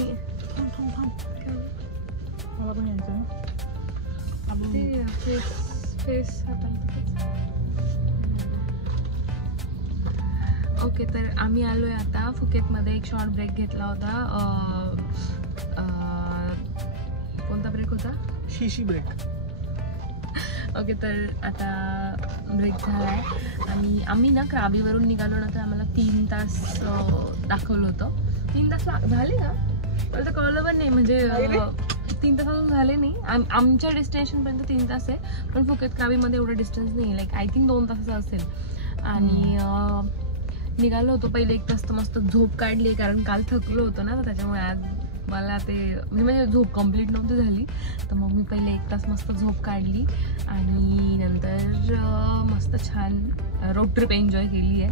आणि मला पण यायचं ते फेस ओके. तर आम्ही आलोय आता फुकेतमध्ये. एक शॉर्ट ब्रेक घेतला होता. कोणता ब्रेक होता? शिशी ब्रेक. ओके, तर आता ब्रेक झाला आहे आणि आम्ही ना क्राबीवरून निघालो ना, तर आम्हाला 3 तास दाखवलं होतं. 3 तास झाले का? मला तर कळलं पण नाही, म्हणजे 3 तास अजून झाले नाही. आमच्या डेस्टिनेशनपर्यंत 3 तास आहे, पण फुकेत क्राबीमध्ये एवढं डिस्टन्स नाही आहे. लाईक आय थिंक 2 तासाचं असेल. आणि निघालो होतो. पहिले 1 तास तर मस्त झोप काढली, कारण काल थकलो होतो ना, तर त्याच्यामुळे आज मला ते म्हणजे झोप कंप्लीट नव्हती झाली. तर मग मी पहिले 1 तास मस्त झोप काढली आणि नंतर मस्त छान रोड ट्रिप एन्जॉय केली आहे.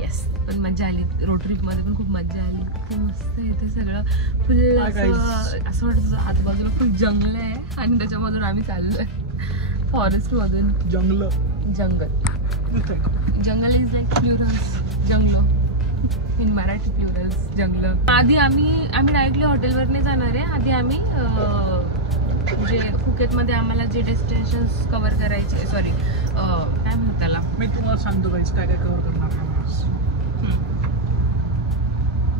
येस, पण मजा आली. रोड ट्रिपमध्ये पण खूप मजा आली. खूप मस्त इथे सगळं फुल असं वाटतं आजूबाजूला फुल जंगल आहे आणि त्याच्यामधून आम्ही चाललोय फॉरेस्टमधून. Jungle is like plurals. Jungle in Marathi plurals jungle. आधी आम्ही डायरेक्टली हॉटेलवर नाही जाणार आहे. आधी आम्ही म्हणजे फुकेतमध्ये आम्हाला जे डेस्टिनेशन्स कव्हर करायचे, सॉरी काय म्हणतात त्याला, मी तुम्हाला सांगतो गाईस काय काय कव्हर करणार आहे.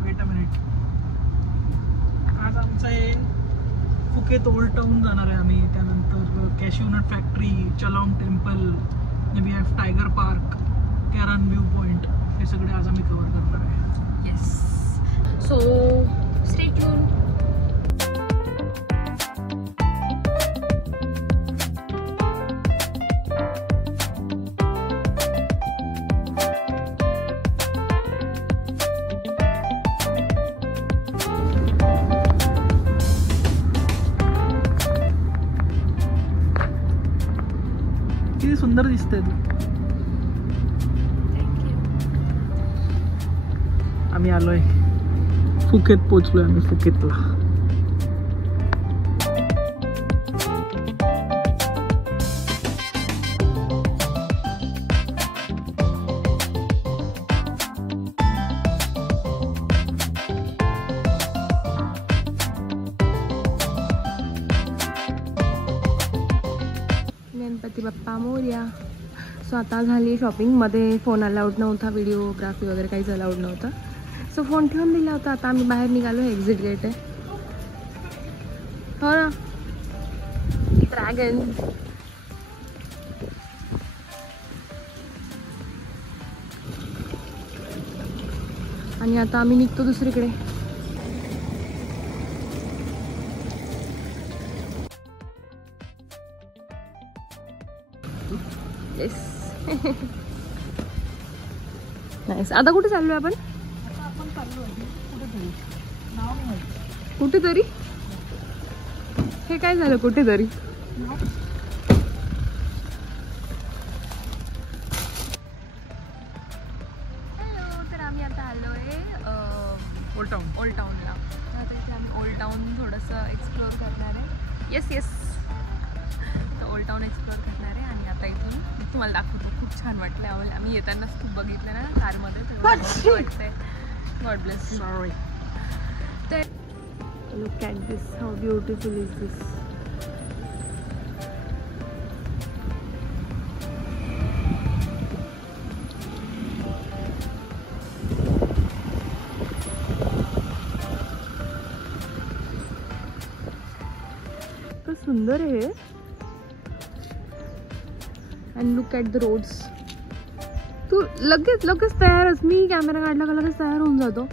Weight a minute. आज आमचं हे फुकेत ओल्ड टाउन जाणार आहे आम्ही. त्यानंतर cashew nut factory, Chalong temple, we have tiger park, Karon view point, हे सगळे आज आम्ही कव्हर करणार आहे. Yes, so stay tune. किती सुंदर दिसतंय तू. आम्ही आलोय फुकेत. पोचलोय आम्ही फुकेतला. गणपती बाप्पा मोरया. सो आता झाली शॉपिंग. मध्ये फोन अलाउड नव्हता, व्हिडिओग्राफी वगैरे काहीच अलाउड नव्हतं. सो फोन ठेवून दिला होता. आता आम्ही बाहेर निघालो. एक्झिट गेट आहे. हो ना, ड्रॅगन. आणि आता आम्ही निघतो दुसरीकडे. येस. नाईस. आता कुठे चाललोय आपण? कुठेतरी. हे काय झालं कुठेतरी? हॅलो. तर आम्ही आता आलोय ओल्ड टाउनला. आता इथे आम्ही ओल्ड टाउन थोडंसं एक्सप्लोअर करणार आहे. येस. तर ओल्ड टाउन एक्सप्लोअर करणार आहे आणि आता इथून मी तुम्हाला दाखवतो. खूप छान वाटलं. आम्ही येतानाच खूप बघितलं ना कारमध्ये, तर वाटतंय. God bless you. सॉरी. तर look at this, how beautiful is this. तो सुंदर आहे. and look at the roads. तू लगेच तयारच. मी कॅमेरा काढला का लगेच तयार होऊन जातो.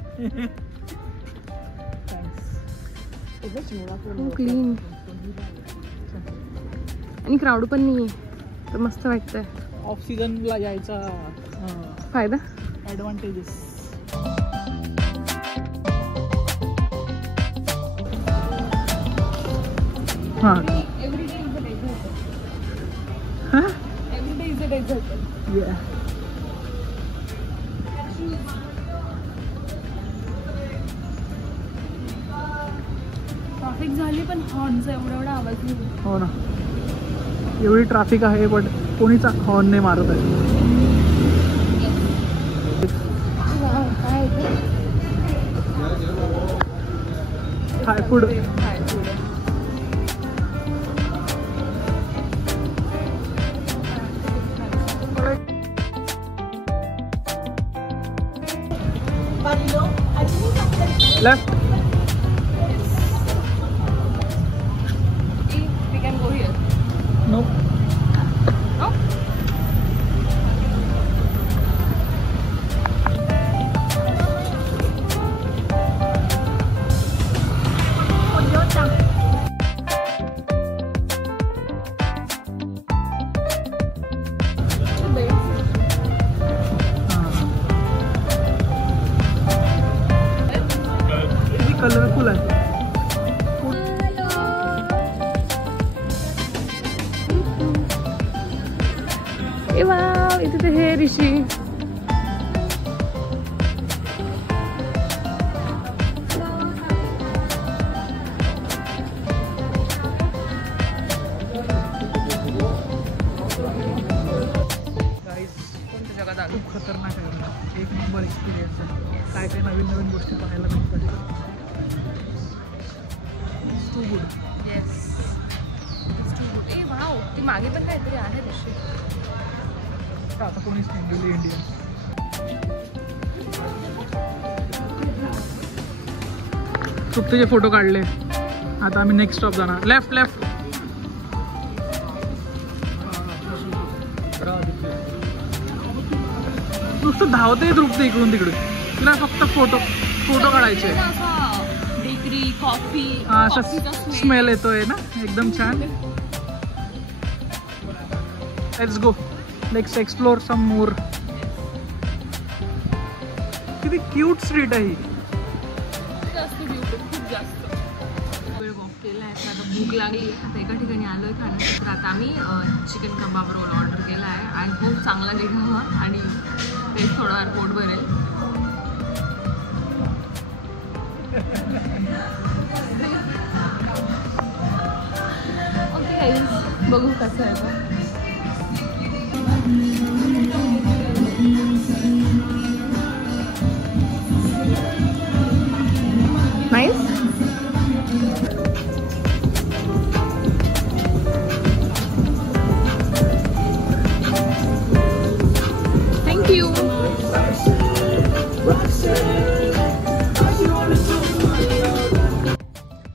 क्लीन आणि क्राऊड पण नाही आहे, तर मस्त वाटतंय. ऑफ सीझनला यायचा फायदा, ॲडव्हान्टेजेस. हां, every day is a desert. हां, every day is a desert. Yeah. Traffic झाली पण हॉर्नचा एवढा आवाज नाही. हो ना, एवढी ट्रॅफिक आहे पण कोणीच हॉर्न नाही मारत आहे. काय Thai food. Thai food. Left. We can go here. No. No? किती कलरफुल आहे. ए वाव, इथे तर हे ऋषी. कोणत्या जगात आलो? खूप खतरनाक आहे. एक नंबर एक्सपिरियन्स आहे. काय काय नवीन नवीन गोष्टी पाहायला मिळतात. Too good. येस. ए वाव, ती मागे पण काहीतरी आहे ऋषी. आता कोणीच नाही गेली इंडियन. सुट्टीचे फोटो काढले. आता आम्ही नेक्स्ट स्टॉप जाणार. Left left. नुसतं धावते रुपते इकडून तिकडे. तिला फक्त फोटो काढायचे. Bakery, coffee. स्मेल येतोय ना एकदम छान. Let's go. Let's explore some more. किती क्यूट स्ट्रीट आहे ही. खूप जास्त वेळ वॉक केला आहे. आता भूक लागली. आता एका ठिकाणी आलोय खाण्यासाठी. तर आता आम्ही चिकन कबाब रोल ऑर्डर केला आहे. आणि खूप चांगला निघावा आणि ते थोडंफार पोट भरेल. ओके, बघू कसं आहे. नाईस. थँक्यू.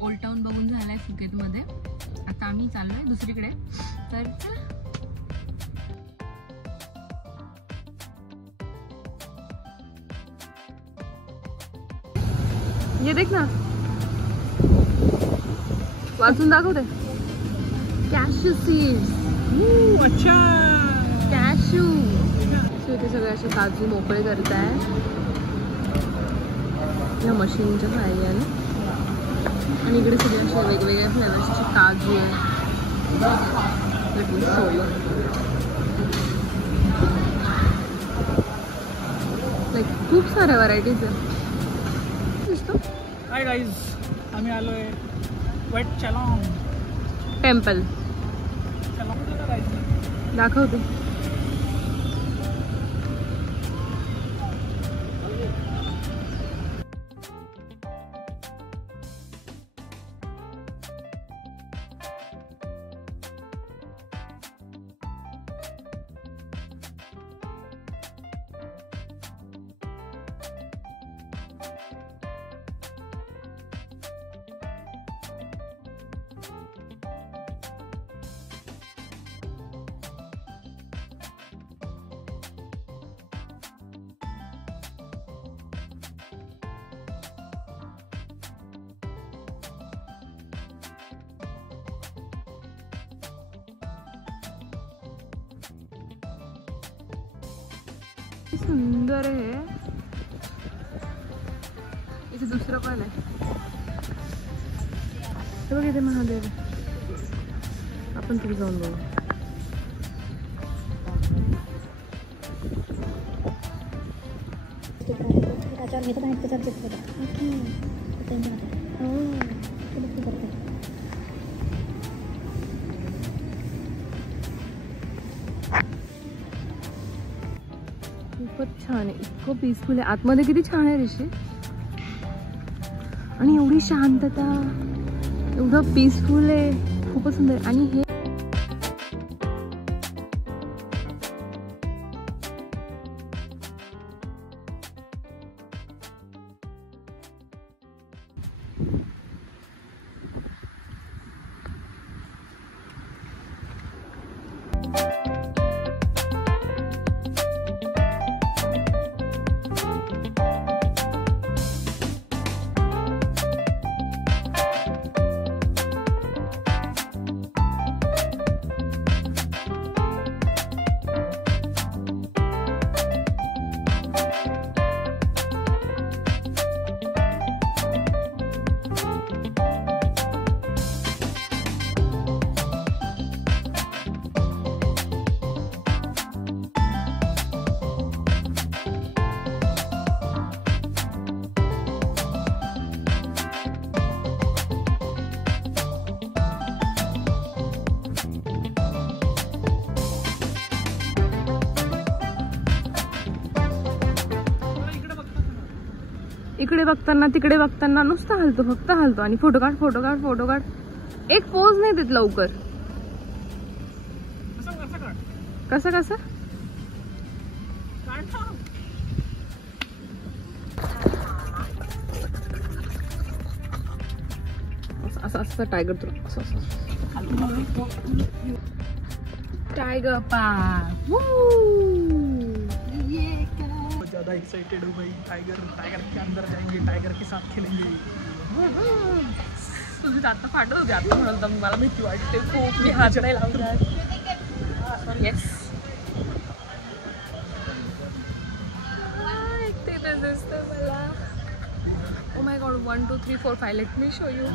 ओल्ड टाउन बघून झालाय फुकेतमध्ये. आता आम्ही चाललोय दुसरीकडे. तर चला. ये देख ना, वाचून दाखवते. Cashew seeds. अच्छा. कॅशू. इथे सगळे असे काजू मोकळे करत आहे या मशीनच्या साहाय्याने. आणि इकडे सगळे असे वेगवेगळ्या फ्लेवर्सचे काजू आहे. लाईक खूप साऱ्या व्हरायटीज आहे. हाय गाईज, आम्ही आलोय वेट चलॉंग टेम्पल. दाखवते. सुंदर आहे. इथे दुसरं पण आहे. हे बघ, इथे महादेव. आपण तिथे जाऊन बघू. खूपच छान आहे. इतकं पीसफुल आहे. आतमध्ये किती छान आहे ऋषी. आणि एवढी शांतता, एवढं पीसफुल आहे, खूपच सुंदर. आणि हे इकडे बघताना तिकडे बघताना नुसतं हलतो, फक्त हलतो. आणि फोटो काढ, फोटो काढ, फोटो काढ. एक पोज नाही देत लवकर. कसं कसं असं असं टायगर तुला असं असं टाइगर पार्क. ज्यादा एक्साइटेड हूँ भाई. टाइगर के अंदर जाएंगे, टाइगर के साथ खेलेंगे. तुझी आता फाटत होती आता म्हणाल मी, मला भीती वाटते खूप. मी हात नाही लावणार. येस तिथे दिसतं मला. ओ my God. 1 2 3 4 5. Let me show you.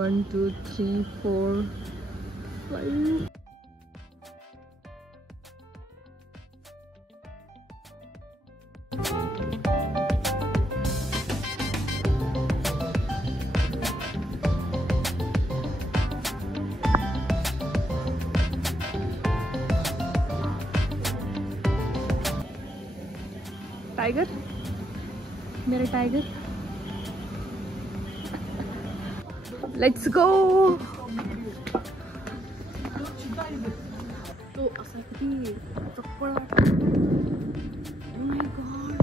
1 2 3 4 5. Tiger, मेरा टाइगर. Let's go. तो असा किती चप्पळ वाटतो. ओ माय गॉड.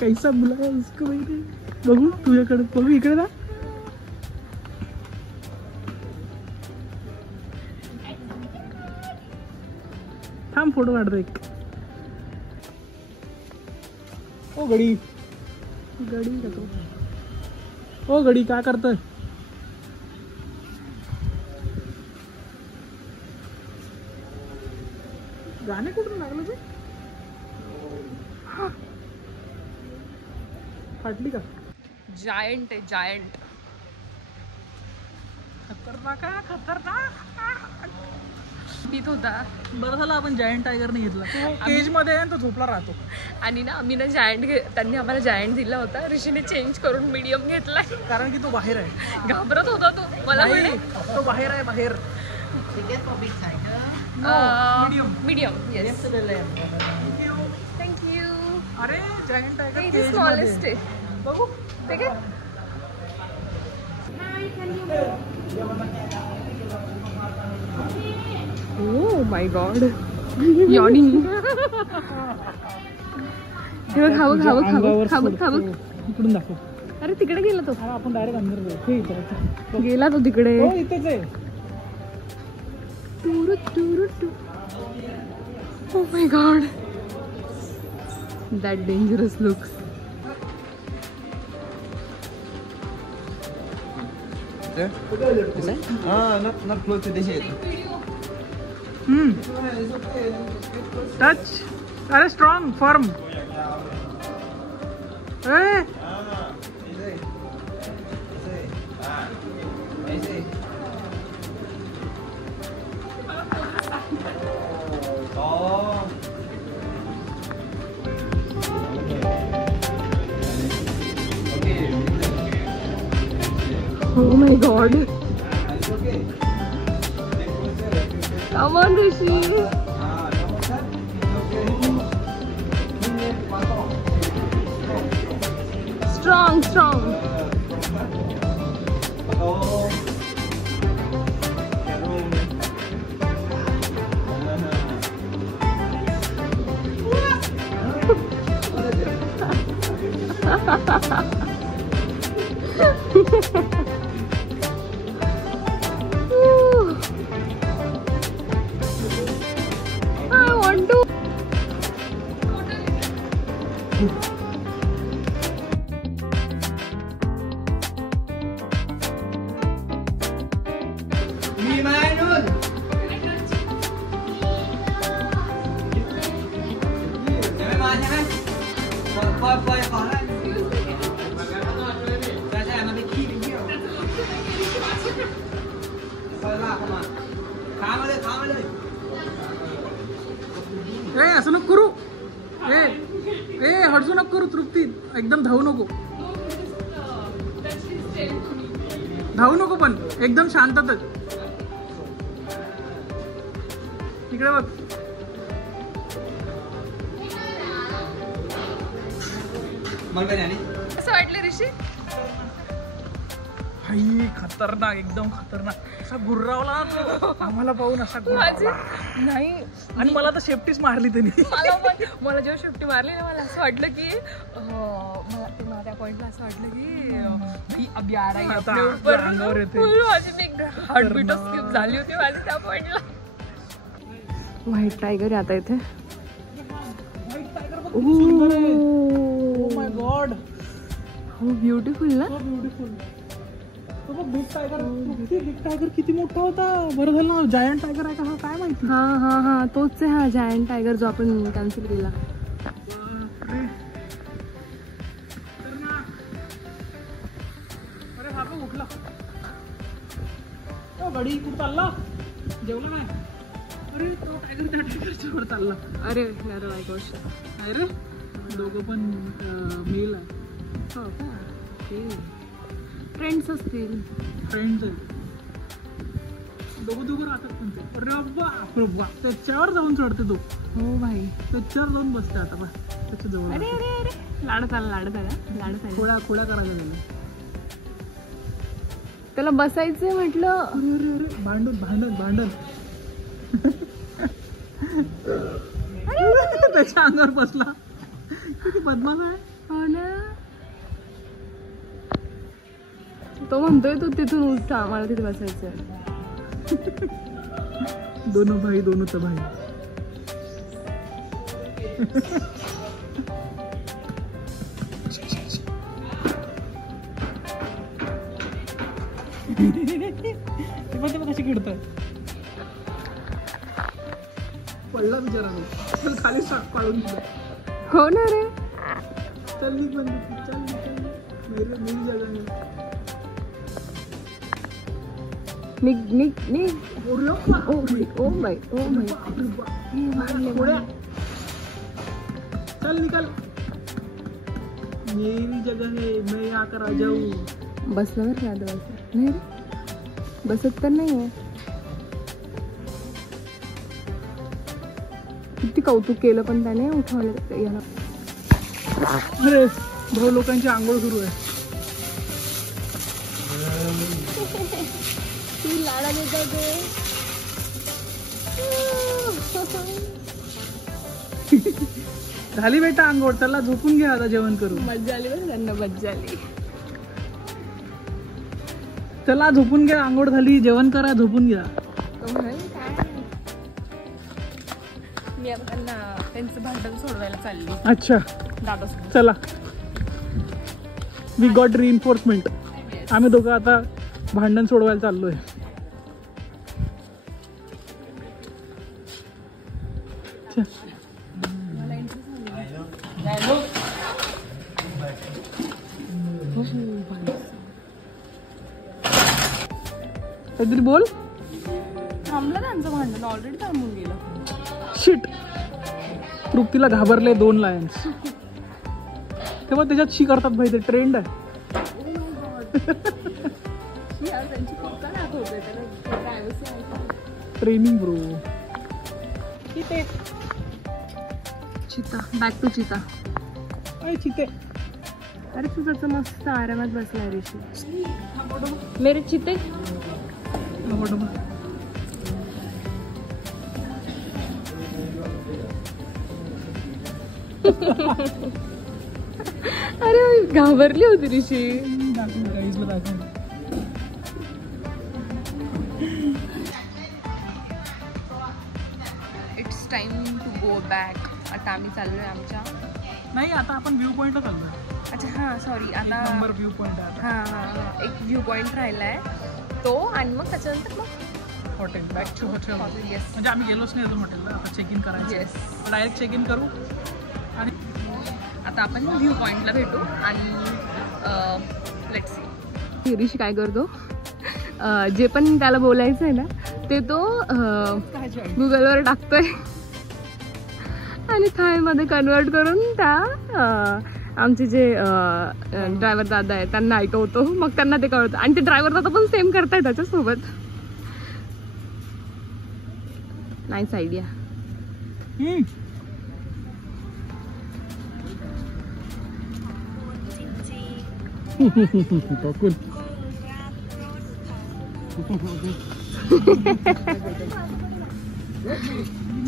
कैसा बुलाया इसको मैंने. बघू तुझ्याकडे, बघू इकडे ना. थांब फोटो काढतो एक. ओ गडी, गडी जातो. ओ गडी काय करतोय. गाणे कुठून लागलं ते. फाटली का. जायंट आहे जायंट. खतरनाक आहे, खतरनाक. पीत होता. बरं झालं आपण जायंट टायगर नाही घेतला. तो केज मध्ये आहे, तो झोपला राहतो. आणि ना आम्ही ना जायंट त्यांनी आम्हाला जायंट दिला होता. ऋषीने चेंज करून मीडियम घेतलाय. कारण की तो बाहेर आहे. घाबरत होता तो. मला नाही, तो बाहेर आहे, बाहेर. मीडियम. येस. थँक्यू. अरे जायंट टायगर इथे स्मॉलेस्ट आहे. बघू ठीक आहे. Oh my god. यॉनी. खावं खावं खावं खावं खावं. इकडून दाखव. अरे तिकडे गेला तो. आपण डायरेक्ट अंदर जाऊ. गेला तो तिकडे. हो इथेच आहे. Oh my god. That dangerous looks. There? This side? Not close to this side. Touch. अरे strong firm. Oh my god. Come on, Rishi. Strong, strong. I want to.มีไหมนุ่นยังไม่มาใช่ไหมปล่อยขอได้ใช่มันไปขี้ไปเที่ยวค่อยลากเข้ามาค้างมาเลย असं नको करू. हडसू नको करू तृप्ती. एकदम धावू नको पण एकदम शांततच. इकडे बघ. मग काय झाली असं वाटलं ऋषी? भाई खतरनाक, एकदम खतरनाक. असा गुर्रावला ना तो आम्हाला पाहून असा नाही. आणि मला तर शेपटीच मारली त्यांनी. मला जेव्हा शेपटी मारली ना मला असं वाटलं की मला त्या पॉइंटला असं वाटलं की अभी आ रहा है अपने ऊपर. अंगावर येते. माझी एक हार्टबीट स्किप झाली होती माझी त्या पॉइंटला. व्हाईट टायगर आता इथे. ओह माय गॉड, हो ब्युटिफुल ना. ब्युटिफुल. बिग टायगर किती मोठा होता. बरं झालं ना, जायंट टायगर आहे का हा काय माहिती. हा तोच आहे हा जायंट टायगर जो आपण कॅन्सल केला. अरे हा पण उठला. गडी कुठं चालला, जेवला नाही. अरे तो टायगर त्या टायगरच्या वर चालला. अरे अरे गोष्ट आहे रे. दोघं पण मेल आहे. हो का. फ्रेंड्स असतील. फ्रेंड्स आहेत दोघं राहतात पण ते. अरे वा त्याच्यावर जाऊन चढते तो. हो भाई त्याच्यावर जाऊन बसते आता बा त्याच्या जवळ. अरे अरे अरे लाडत आला. खोड्या करायला त्याला बसायचं म्हटलं. अरे भांडण त्याच्या अंगावर बसला. किती बदमाश आहे. हो ना. तो म्हणतोय तू तिथून उठा मला तिथे बसायचं. दोनों भाई दोनों तबाही. कशी खेळतोय. पडला बिचारा. चल खाली पाडून दिला. हो ना रे. चल निघ बंद. चल मेरी जगह में. निघ. ओ माय चल निकल. मेरी जगह है, मैं यहाँ कर आ जाऊँ. बसला बरं का आता. नाही रे बसत तर नाही आहे. किती कौतुक केलं पण त्याने उठवलं याला. अरे भाऊ लोकांची आंघोळ सुरू आहे. लाडा देतात झाली बेटा आंघोळ. त्याला झोपून घ्या आता जेवण करू. मज्जा आली बरं त्यांना. मज्जा आली. चला झोपून घ्या. आंघोळ झाली, जेवण करा, झोपून घ्या. मी आता त्यांना त्यांचं भांडण सोडवायला चालली. अच्छा दादासोबत. चला. We got reinforcement. आम्ही दोघं आता भांडण सोडवायला चाललोय. काहीतरी बोल. थांबलं त्यांचं भांडण. ऑलरेडी थांबून गेलं. शिट. तृप्तीला घाबरले 2 लायन्स. तेव्हा त्याच्यात शी करतात भाई. ते ट्रेंड आहे. Training bro. चिते चिता, बॅक टू चिता. अरे चिते. अरे तुझं मस्त आरामात बसलाय ऋषी. मेरे चिते. अरे घाबरली होती Rishi. It's time to go back. आता आम्ही चाललोय आमच्या. नाही, आता आपण व्ह्यू पॉइंटला चाललोय. अच्छा हां सॉरी. आता नंबर व्ह्यू पॉइंट आहे आता. हां एक व्ह्यू पॉइंट राहिलाय तो, आणि मग त्याच्यानंतर मग hotel. Back to hotel. Yes. म्हणजे आम्ही गेलोच नाही अजून हॉटेलला. आता चेक इन करायचं. येस. डायरेक्ट चेक इन करू आणि आता आपण व्ह्यू पॉइंटला भेटू आणि लेट्स सी. ऋषी काय करतो, जे पण त्याला बोलायचं आहे ना ते तो गुगलवर टाकतोय आणि थायमध्ये कन्वर्ट करून त्या आमचे जे ड्रायव्हर दादा आहेत त्यांना ऐकवतो. मग त्यांना ते कळतं आणि ते ड्रायव्हर दादा पण सेम करताय त्याच्यासोबत. Nice idea.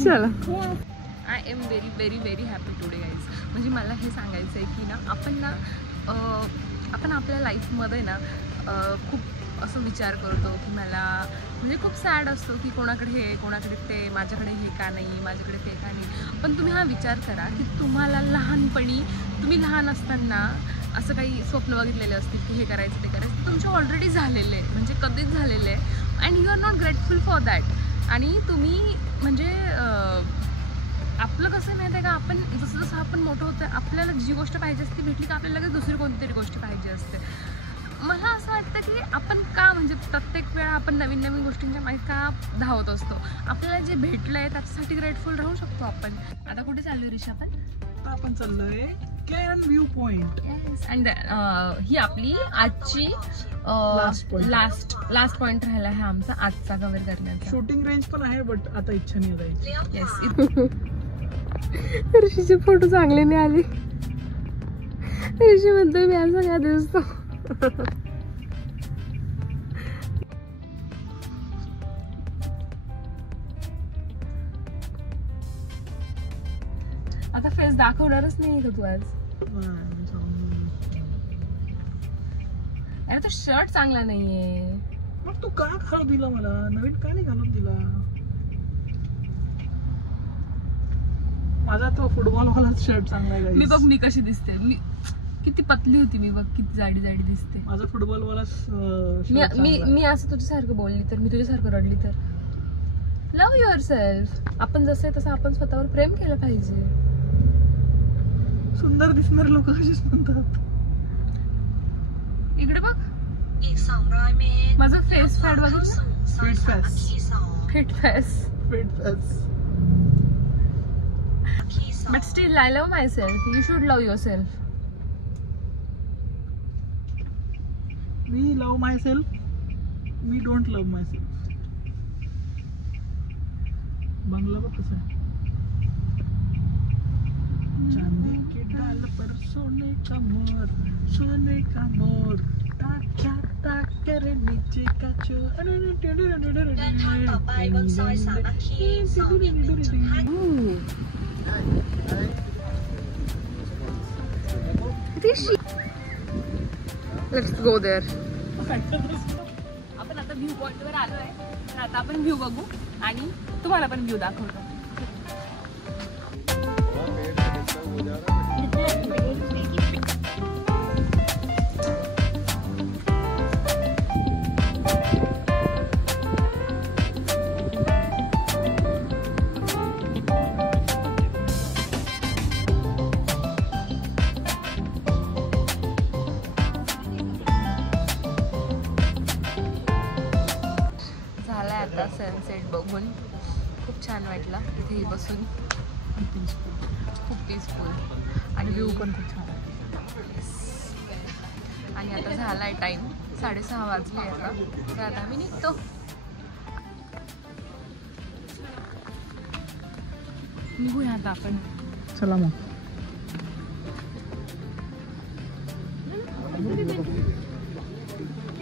चला. I am very very very happy today guys. म्हणजे मला हे सांगायचं आहे की ना आपण आपल्या लाईफमध्ये ना खूप असं विचार करतो की मला म्हणजे खूप सॅड असतो की कोणाकडे हे कोणाकडे ते, माझ्याकडे हे का नाही, माझ्याकडे ते का नाही. पण तुम्ही हा विचार करा की तुम्हाला लहानपणी तुम्ही लहान असताना असं काही स्वप्न बघितलेले असतील की हे करायचं ते करायचं, तुमचे ऑलरेडी झालेले आहे, म्हणजे कधीच झालेले आहे. And you are not grateful for that. आणि तुम्ही म्हणजे आपलं कसं माहिती आहे का, आपण जसं जसं आपण मोठं होतं आपल्याला जी गोष्ट पाहिजे असते भेटली का आपल्याला लगेच दुसरी कोणतीतरी गोष्ट पाहिजे असते. मला असं वाटतं की आपण का म्हणजे प्रत्येक वेळा आपण नवीन नवीन गोष्टींच्या माहीत का धावत असतो. आपल्याला जे भेटलं आहे त्याच्यासाठी ग्रेटफुल राहू शकतो आपण. आता कुठे चाललोय ऋषी आपण? आपण चाललोय Karon view point. Yes. And ही आपली आजची लास्ट पॉइंट राहिला आहे आमचा आजचा कव्हर करण्याचा. शूटिंग रेंज पण आहे बट आता इच्छा नाही जायची. येस. ऋषीचे फोटो चांगले नाही आले. ऋषी म्हणतो मी असं का दिसतो. आता फेस दाखवणारच नाही का तू आज? अरे तो शर्ट चांगला नाहीये. मग तू का घालून दिला मला? नवीन का नाही घालून दिला? माझा तो फुटबॉल वाला शर्ट चांगला आहे. मी बघ मी कशी दिसते, मी किती पतली होती, मी बघ किती जाडी जाडी दिसते. माझा फुटबॉल वाला मी असं तुझ्यासारखं बोलली तर, मी तुझ्यासारखं रडली तर. Love your self. आपण जसं आहे तसं आपण स्वतःवर प्रेम केलं पाहिजे. सुंदर दिसणारे लोक कशीच म्हणतात. इकडे बघ माझा फेस फॅट बघितलं. Fit face. Fit face. Fit face. But still, I love myself. You should love yourself. We love myself. We don't love myself. बंगला बघ कसं आहे. चांदी के डाल पर सोने का मोर, सोने का मोर, टाका टाका रे नीचे का चोर. Let's go there. आपण आता व्ह्यू पॉइंट वर आलोय, तर आता आपण व्ह्यू बघू आणि तुम्हाला पण व्ह्यू दाखवतो. आता सनसेट बघून खूप छान वाटलं इथे बसून. खूप पीसफुल आणि व्ह्यू पण खूप छान आहे. आणि आता झालाय टाइम 6:30 वाजले आता, तर आता आम्ही निघतो. निघूया आता आपण. चला मग.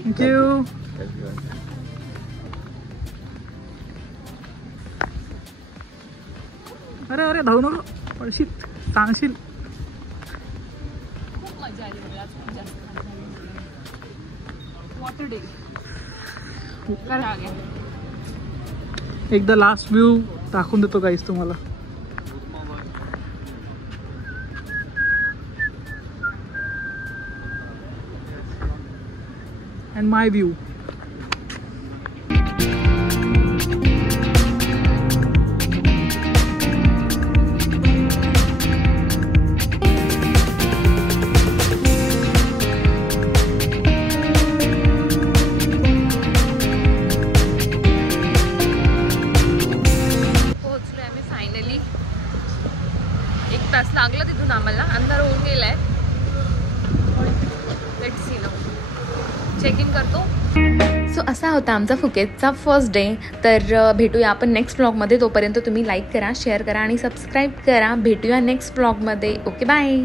थँक्यू. अरे अरे धावू नको, पडशील, सांगशील. खूप मजा आली मला, खूप जास्त वॉटर डे करा गया. एकदा लास्ट व्ह्यू दाखवून देतो गाईस तुम्हाला. And my view. तास लागला तिथून आम्हाला. अंधार होऊन गेलाय. Let's see now. Check in करतो. सो असा होता आमचा फुकेतचा फर्स्ट डे. तर भेटूया आपण नेक्स्ट व्लॉगमध्ये. तोपर्यंत तुम्ही लाईक करा, शेअर करा आणि सबस्क्राईब करा. भेटूया नेक्स्ट व्लॉगमध्ये. Okay bye.